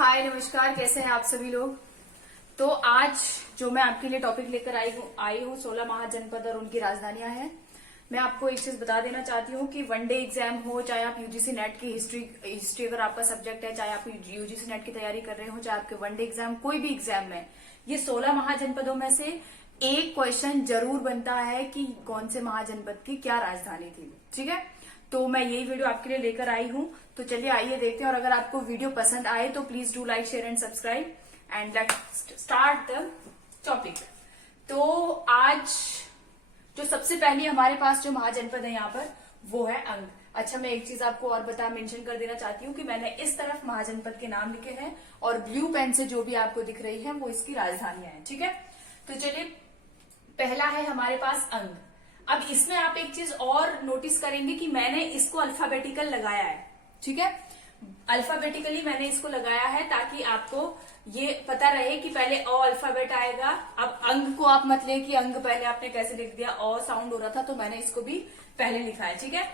हाय नमस्कार, कैसे हैं आप सभी लोग। तो आज जो मैं आपके लिए टॉपिक लेकर आई हूँ 16 महाजनपद और उनकी राजधानियां हैं। मैं आपको एक चीज बता देना चाहती हूँ कि वनडे एग्जाम हो, चाहे आप यूजीसी नेट की हिस्ट्री अगर आपका सब्जेक्ट है, चाहे आप यूजीसी नेट की तैयारी कर रहे हो, चाहे आपके वनडे एग्जाम कोई भी एग्जाम में, ये 16 महाजनपदों में से एक क्वेश्चन जरूर बनता है कि कौन से महाजनपद की क्या राजधानी थी। ठीक है, तो मैं यही वीडियो आपके लिए लेकर आई हूं। तो चलिए आइए देखते हैं, और अगर आपको वीडियो पसंद आए तो please do like, share and subscribe and let's start the topic. तो आज जो सबसे पहले हमारे पास जो महाजनपद है यहाँ पर वो है अंग। अच्छा, मैं एक चीज आपको और मेंशन कर देना चाहती हूँ कि मैंने इस तरफ महाजनपद के नाम लिखे हैं और ब्लू पेन से जो भी आपको दिख रही है वो इसकी राजधानियां हैं। ठीक है, तो चलिए पहला है हमारे पास अंग। अब इसमें आप एक चीज और नोटिस करेंगे कि मैंने इसको अल्फाबेटिकल लगाया है। ठीक है, अल्फाबेटिकली मैंने इसको लगाया है ताकि आपको ये पता रहे कि पहले अ अल्फाबेट आएगा। अब अंग को आप मत ले कि अंग पहले आपने कैसे लिख दिया, अ साउंड हो रहा था तो मैंने इसको भी पहले लिखा है। ठीक है,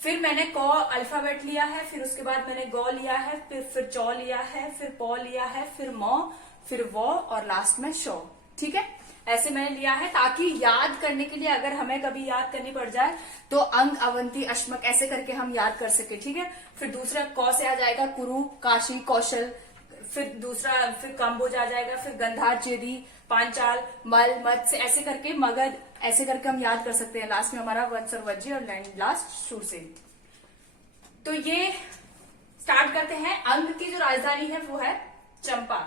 फिर मैंने क अल्फाबेट लिया है, फिर उसके बाद मैंने ग लिया है, फिर चौ लिया है, फिर प लिया है, फिर म, फिर व और लास्ट में श। ठीक है, ऐसे मैंने लिया है ताकि याद करने के लिए अगर हमें कभी याद करनी पड़ जाए तो अंग, अवंती, अश्मक ऐसे करके हम याद कर सके। ठीक है, फिर दूसरा क से आ जाएगा कुरु, काशी, कौशल, फिर काम्बोज आ जाएगा, फिर गंधार, चेदी, पांचाल, मल, मत्स्य, ऐसे करके मगध, ऐसे करके हम याद कर सकते हैं। लास्ट में हमारा वत्स और वज्जी और लास्ट शूरसेन। तो ये स्टार्ट करते हैं। अंग की जो राजधानी है वो है चंपा।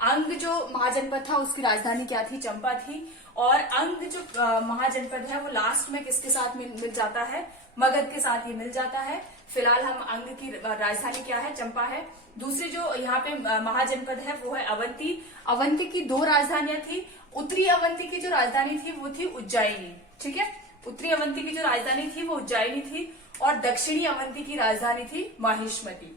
अंग जो महाजनपद था उसकी राजधानी क्या थी? चंपा थी। और अंग जो महाजनपद है वो लास्ट में किसके साथ मिल जाता है? मगध के साथ ये मिल जाता है। फिलहाल हम अंग की राजधानी क्या है? चंपा है। दूसरी जो यहाँ पे महाजनपद है वो है अवंती। अवंती की दो राजधानियां थी। उत्तरी अवंती की जो राजधानी थी वो थी उज्जैनी। ठीक है, उत्तरी अवंती की जो राजधानी थी वो उज्जैनी थी और दक्षिणी अवंती की राजधानी थी माहिष्मती।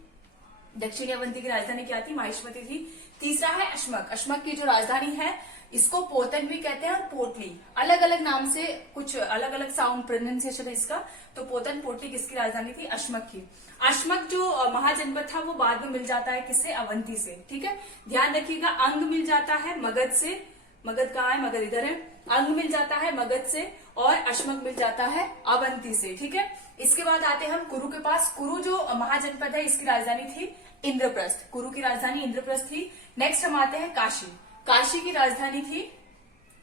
दक्षिणी अवंती की राजधानी क्या थी? माहिष्मती थी। तीसरा है अश्मक। अश्मक की जो राजधानी है इसको पोतन भी कहते हैं और पोटली, अलग अलग नाम से, कुछ अलग अलग साउंड प्रोनाउंसिएशन है इसका। तो पोतन, पोटली किसकी राजधानी थी? अश्मक की। अश्मक जो महाजनपद था वो बाद में मिल जाता है किससे? अवंती से। ठीक है, ध्यान रखिएगा, अंग मिल जाता है मगध से। मगध कहाँ है? मगध इधर है। अंग मिल जाता है मगध से और अश्मक मिल जाता है अवंती से। ठीक है, इसके बाद आते हैं हम कुरु के पास। कुरु जो महाजनपद है इसकी राजधानी थी इंद्रप्रस्थ। कुरु की राजधानी इंद्रप्रस्थ थी। नेक्स्ट हम आते हैं काशी। काशी की राजधानी थी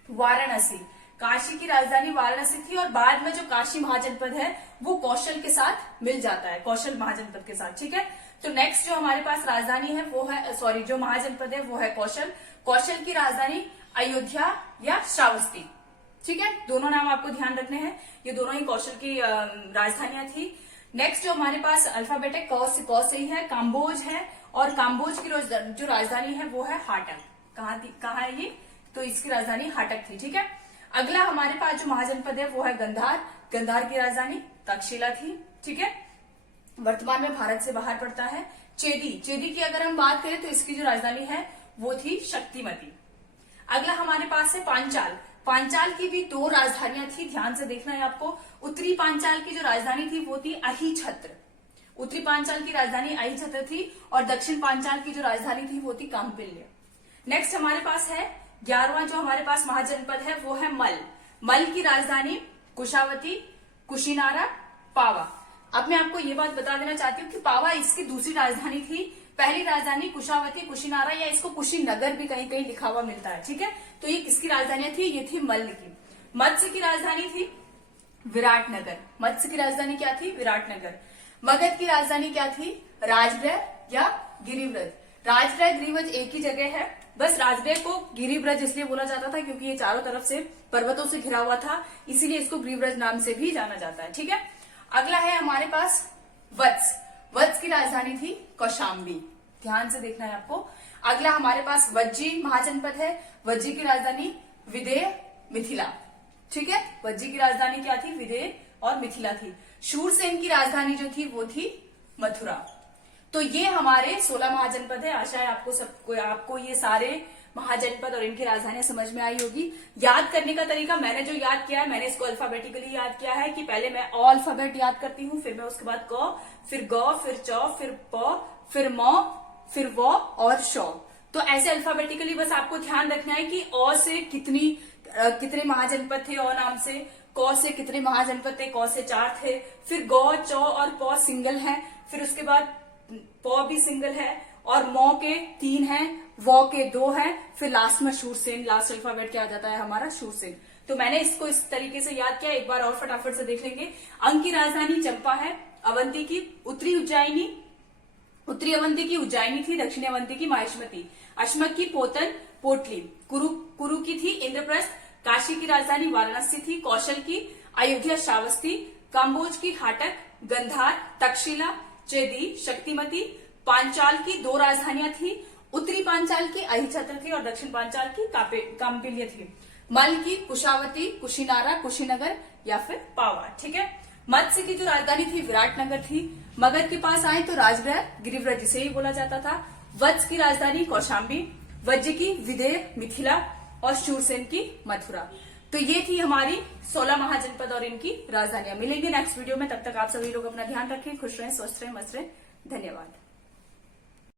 वाराणसी। काशी की राजधानी वाराणसी थी और बाद में जो काशी महाजनपद है वो कौशल के साथ मिल जाता है, कौशल महाजनपद के साथ। ठीक है, तो नेक्स्ट जो हमारे पास राजधानी है वो है, जो महाजनपद है वो है कौशल। कौशल की राजधानी अयोध्या या श्रावस्ती। ठीक है, दोनों नाम आपको ध्यान रखने हैं, ये दोनों ही कौशल की राजधानियां थी। नेक्स्ट जो हमारे पास अल्फाबेट है क से ही है, काम्बोज है और काम्बोज की जो राजधानी है वो है हाटक। कहाँ है ये? तो इसकी राजधानी हाटक थी। ठीक है, अगला हमारे पास जो महाजनपद है वो है गंधार। गंधार की राजधानी तक्षशिला थी। ठीक है, वर्तमान में भारत से बाहर पड़ता है। चेदी, चेदी की अगर हम बात करें तो इसकी जो राजधानी है वो थी शक्तिमती। अगला हमारे पास है पांचाल। पांचाल की भी दो राजधानियां थी, ध्यान से देखना है आपको। उत्तरी पांचाल की जो राजधानी थी वो थी अहिछत्र। उत्तरी पांचाल की राजधानी अहिछत्र थी और दक्षिण पांचाल की जो राजधानी थी वो थी काम्पिल्य। नेक्स्ट हमारे पास है 11वां जो हमारे पास महाजनपद है वो है मल। मल की राजधानी कुशावती, कुशीनारा, पावा। अब मैं आपको ये बात बता देना चाहती हूँ कि पावा इसकी दूसरी राजधानी थी। पहली राजधानी कुशावती, कुशीनारा, या इसको कुशीनगर भी कहीं कहीं लिखा हुआ मिलता है। ठीक है, तो ये किसकी राजधानी थी? ये थी मल्ल की। मत्स्य की राजधानी थी विराटनगर। मत्स्य की राजधानी क्या थी? विराटनगर। मगध की राजधानी क्या थी? राजगृह या गिरिव्रज। राजगृह, गिरिव्रज एक ही जगह है, बस राजगृह को गिरिव्रज इसलिए बोला जाता था क्योंकि ये चारों तरफ से पर्वतों से घिरा हुआ था, इसीलिए इसको गिरिव्रज नाम से भी जाना जाता है। ठीक है, अगला है हमारे पास वत्स। वत्स की राजधानी थी कौशाम्बी। ध्यान से देखना है आपको। अगला हमारे पास वज्जी महाजनपद है। वज्जी की राजधानी विदेह, मिथिला। ठीक है, वज्जी की राजधानी क्या थी? विदेह और मिथिला थी। शूरसेन की राजधानी जो थी वो थी मथुरा। तो ये हमारे 16 महाजनपद है। आशा है आपको ये सारे महाजनपद और इनकी राजधानियां समझ में आई होगी। याद करने का तरीका मैंने जो याद किया है, मैंने इसको अल्फाबेटिकली याद किया है कि पहले मैं अ अल्फाबेट याद करती हूँ, फिर मैं उसके बाद क, फिर ग, फिर च, फिर प, फिर म, फिर व और श। तो ऐसे अल्फाबेटिकली बस आपको ध्यान रखना है कि अ से कितने महाजनपद थे अ नाम से, क से कितने महाजनपद थे, क से 4 थे, फिर ग, च और प सिंगल है, फिर उसके बाद प भी सिंगल है, और म के 3 हैं, व के 2 हैं, फिर लास्ट में शूरसेन, लास्ट अल्फाबेट क्या आ जाता है हमारा शूरसेन। तो मैंने इसको इस तरीके से याद किया, एक बार और फटाफट से देख लेंगे। अंग की राजधानी चंपा है, अवंती की उत्तरी अवंती की उज्जैनी थी, दक्षिणी अवंती की माहिष्मती, अश्मक की पोतन पोटली, कुरु की थी इंद्रप्रस्थ, काशी की राजधानी वाराणसी थी, कौशल की अयोध्या श्रावस्ती, काम्बोज की हाटक, गंधार, तक्षशिला, चेदी, शक्तिमती, पांचाल की 2 राजधानियां थी, उत्तरी पांचाल की अहिछत्र थी और दक्षिण पांचाल की काम्पिल्य थी, मल की कुशावती, कुशीनारा, कुशीनगर या फिर पावा। ठीक है। मत्स्य की जो राजधानी थी विराटनगर थी, मगध के पास आए तो राजगृह, गिरिव्रत जिसे ही बोला जाता था, वत्स की राजधानी कौशाम्बी, वज्र की विदेह मिथिला और शूरसेन की मथुरा। तो ये थी हमारी 16 महाजनपद और इनकी राजधानियां। मिलेंगे नेक्स्ट वीडियो में, तब तक आप सभी लोग अपना ध्यान रखें, खुश रहें, स्वस्थ रहें, मस्त रहें। धन्यवाद।